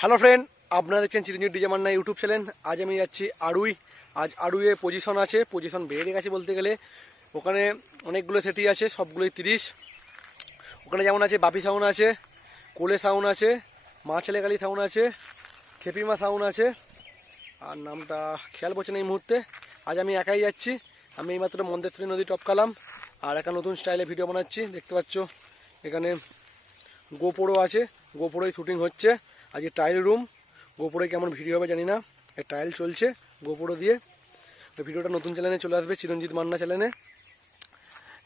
Hello friend, আপনারা দেখছেন চিরঞ্জিত DJ Manna YouTube channel. আজ আমি যাচ্ছি আড়ুই। আজ আড়ুইয়ে পজিশন আছে, পজিশন বেড়ে গেছে বলতে গেলে। ওখানে অনেকগুলো সেটি আছে, সবগুলোই 30। ওখানে যেমন আছে বাপি সাউন্ড আছে, কোলে সাউন্ড আছে, মা ছেলেকালী সাউন্ড আছে, খেপিমা সাউন্ড আছে, আর নামটা খেয়াল পড়ছে না এই মুহূর্তে। আজ আমি একাই যাচ্ছি। আমি এইমাত্র মন্দেশ্বরী নদী টপকালাম আর একটা নতুন স্টাইলে ভিডিও বানাচ্ছি। দেখতে পাচ্ছ এখানে গোপোরো আছে, গোপোরোই শুটিং হচ্ছে। আজকে ট্রায়াল রুম, গোপোরোয় কেমন ভিডিও হবে জানি না। এই ট্রায়াল চলছে গোপোরো দিয়ে। ওই ভিডিওটা নতুন চ্যানেলে চলে আসবে, চিরঞ্জিত মান্না চ্যানেলে।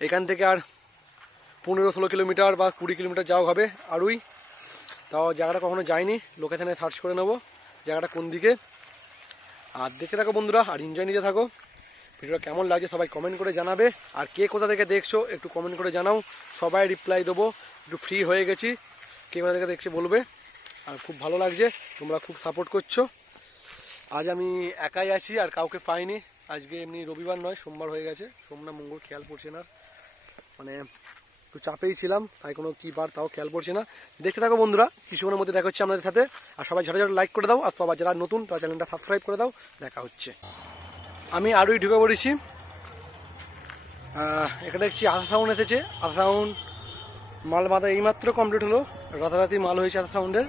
এখান থেকে আর 15-16 কিলোমিটার বা 20 কিলোমিটার যাওয়া হবে আড়ুই। তাও জায়গাটা কখনো যাইনি, লোকেশানে সার্চ করে নেবো জায়গাটা কোন দিকে। আর দেখতে থাকো বন্ধুরা, আর এনজয় নিতে থাকো। ভিডিওটা কেমন লাগছে সবাই কমেন্ট করে জানাবে। আর কে কোথা থেকে দেখছো একটু কমেন্ট করে জানাও, সবাই রিপ্লাই দেবো। একটু ফ্রি হয়ে গেছি, কে কোথা থেকে দেখছে বলবে। আর খুব ভালো লাগছে, তোমরা খুব সাপোর্ট করছো। আজ আমি একাই আছি আর কাউকে পাইনি। আজকে এমনি রবিবার নয়, সোমবার হয়ে গেছে, সোম না মঙ্গল খেয়াল পড়ছে না। মানে একটু চাপেই ছিলাম, তাই কোনো কী বার তাও খেয়াল পড়ছে না। দেখতে থাকো বন্ধুরা, কিছুক্ষণের মধ্যে দেখা হচ্ছে আপনাদের সাথে। আর সবাই ঝাড়া লাইক করে দাও, আর সবাই যারা নতুন তারা চ্যানেলটা সাবস্ক্রাইব করে দাও। দেখা হচ্ছে। আমি আড়ুই ঢুকে পড়েছি। এখানে দেখছি আশা সাউন্ড এসেছে। আশা সাউন্ড মাল বাঁধা এইমাত্র কমপ্লিট হলো, রাতারাতি মাল হয়েছে আশা সাউন্ডের।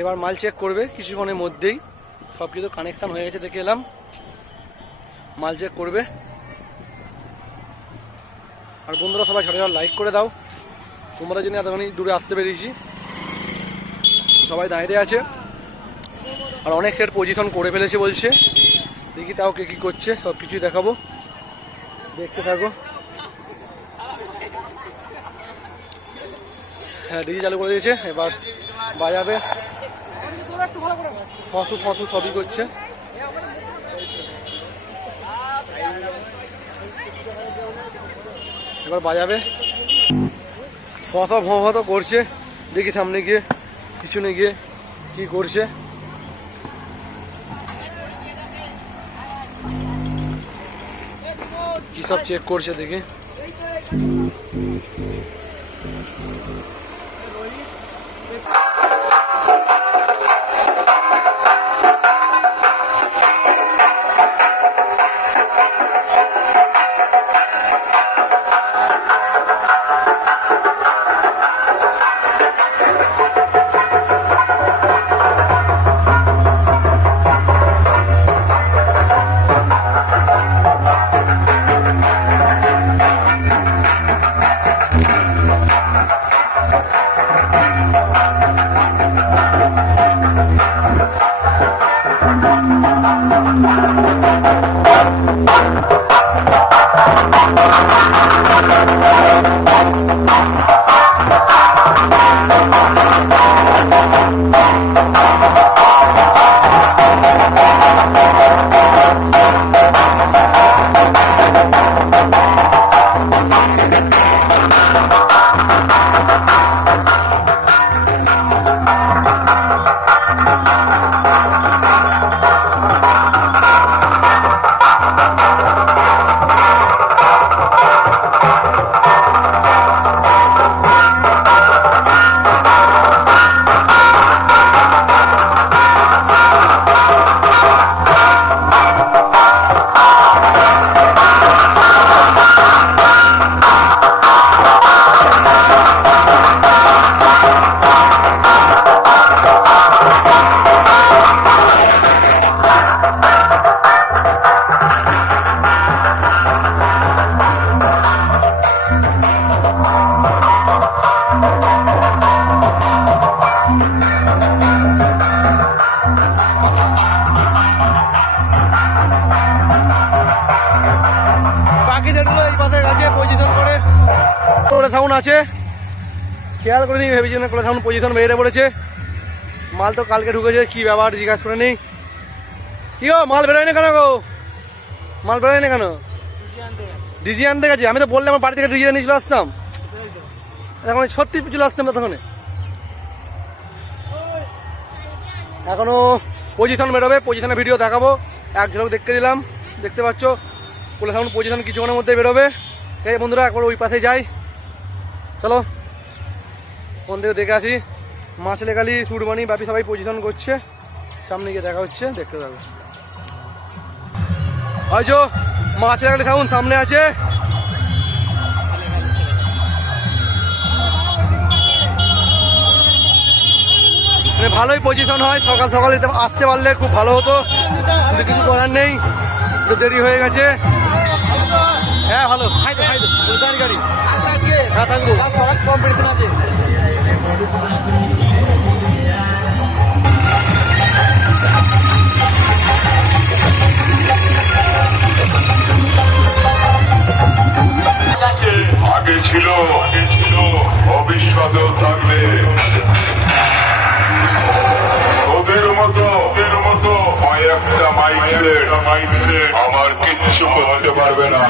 এবার মাল চেক করবে কিছুক্ষণের মধ্যেই। সব কিছু কানেকশান হয়ে গেছে, দেখে এলাম। মাল চেক করবে। আর বন্ধুরা সবাই ঝড়ে লাইক করে দাও। তোমরা জন্য এতখানি দূরে আসতে পেরেছি, সবাই দাঁড়িয়ে আছে। আর অনেক সেট পজিশন করে ফেলেছে বলছে। দেখি তাও কে কী করছে, সব কিছুই দেখাবো, দেখতে থাকো। হ্যাঁ, ডিজি চালু করে দিয়েছে, এবার বাজাবে। ফসু ফসু সবই করছে। এবার বাজাবে, ফসা ভঁ তো করছে। দেখি সামনে গিয়ে পিছনে গিয়ে কি করছে। কি সব চেক করছে দেখি। সাউন্ড আছে, খেয়াল করে নিই, ভেবেছি না কোলে সাউন্ড পজিশন বেড়ে পড়েছে। মাল তো কালকে ঢুকেছে, কি ব্যাপার জিজ্ঞাসা করে নেই। কি গো, মাল বেরোয় না কেন গো? মাল বেরোয় না কেন? ডিজি আনতে গেছে। আমি তো বললাম আমার বাড়ি থেকে ডিজি নিয়ে চলে আসতাম, এখন সত্যি চলে আসতাম না তখন। এখনো পজিশন বেরোবে, পজিশনের ভিডিও দেখাবো। এক ঝলক দেখতে দিলাম, দেখতে পাচ্ছ কোলে সাউন্ড পজিশন কিছুক্ষণের মধ্যে বেরোবে। এই বন্ধুরা একবার ওই পাশে যাই, চলো কোন দিকে দেখে আসি। মাছলেখালি, সুরবানি, বাপি সবাই পজিশন করছে। সামনে গিয়ে দেখা হচ্ছে, দেখতে থাকো। আজো মাছলেখালি থাকুন, সামনে আছে। ভালোই পজিশন হয়, সকাল সকালে আসতে পারলে খুব ভালো হতো, কিন্তু কিছু করার নেই, একটু দেরি হয়ে গেছে। হ্যাঁ ভালো, গাড়ি হ্যাঁ থাকবো, কম্পিটিশন আছে। আগে ছিল ভবিষ্যতেও থাকবে। ওদের মতো কয়েকটা মাইন্ডে আমার কিচ্ছু করতে পারবে না।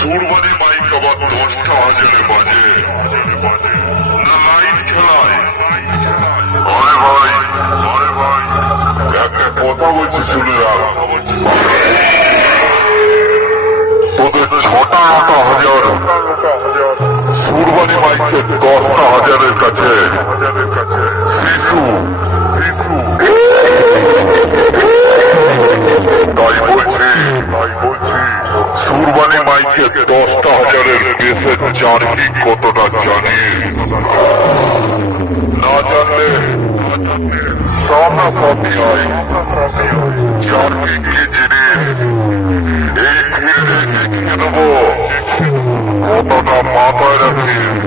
সুরবানি মাইক আবার 10টা হাজারে বাজে না লাইট খেলায়। আরে ভাই একটা কথা বলছি শুনে রাখ, তোদের 6টা 8টা হাজার সুরবানি মাইকের 10টা হাজারের কাছে শিশু তাই বলছি সুরবানি মাইকে 10টা হাজারের বেসের জার্কি কতটা জানিস? না জানলে সামনাসামনি হয়। জার্কি কি জিনিস এই ফিল্ডে দেখিয়ে দেবো, কতটা মাথায় রাখিস।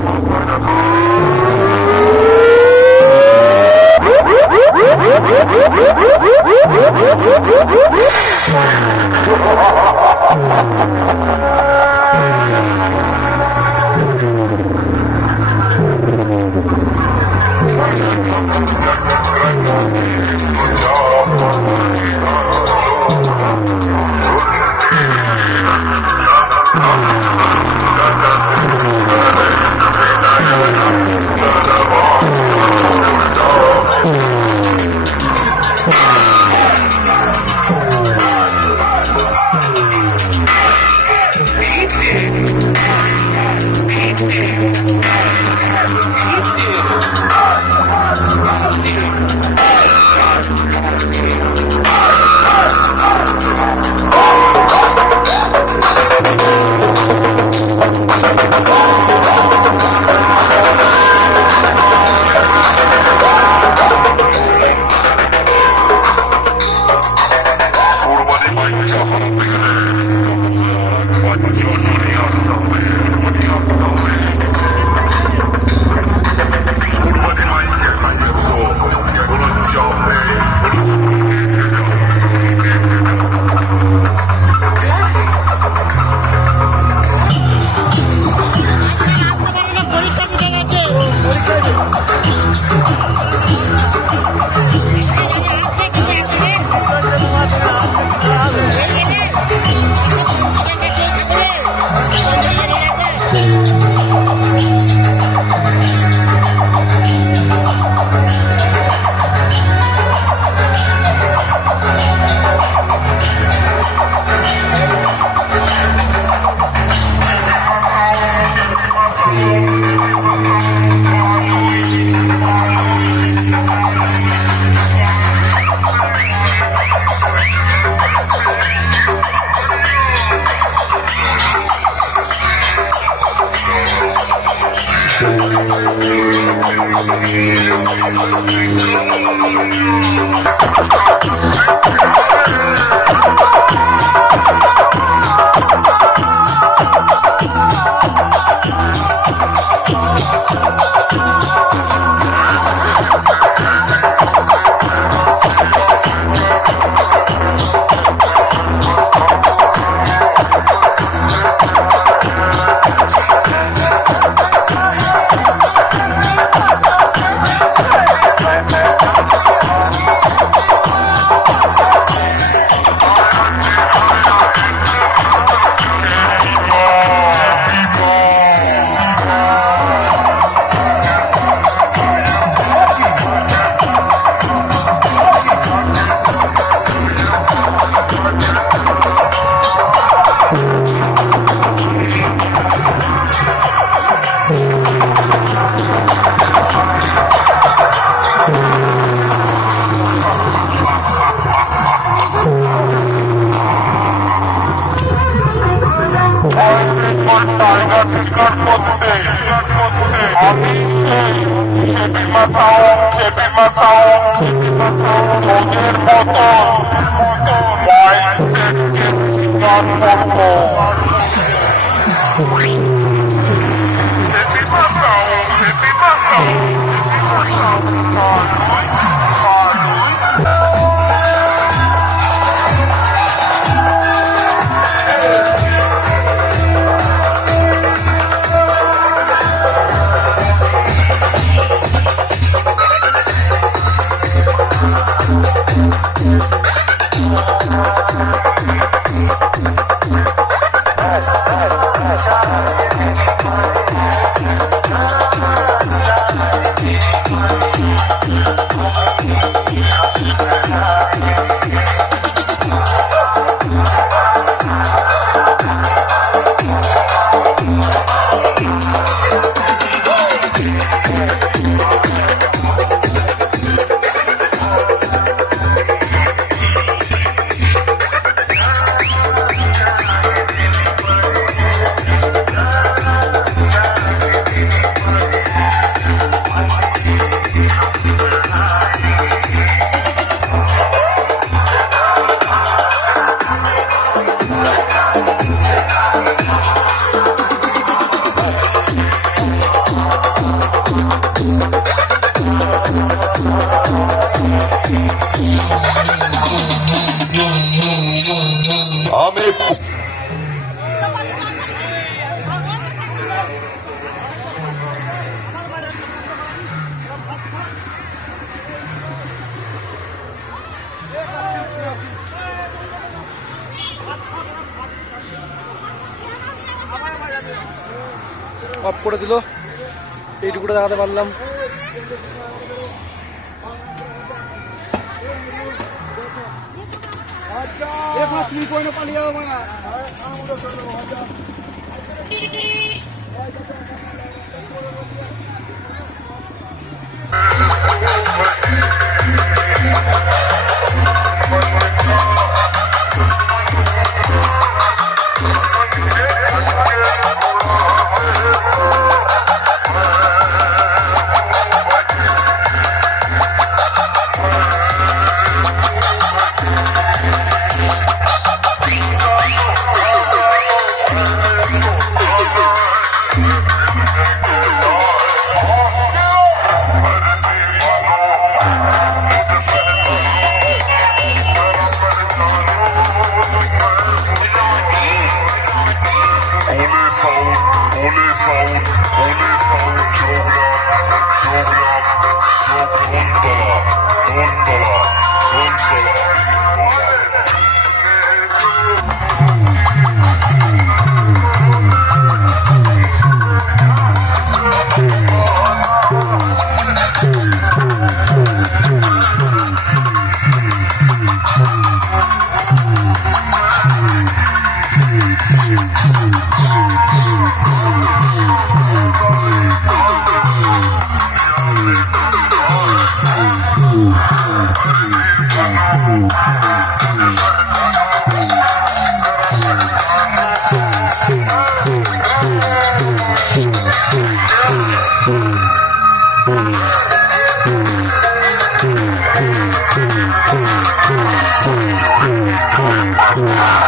অফ করে দিল, এইটুকুটা দেখাতে পারলাম। Yeah.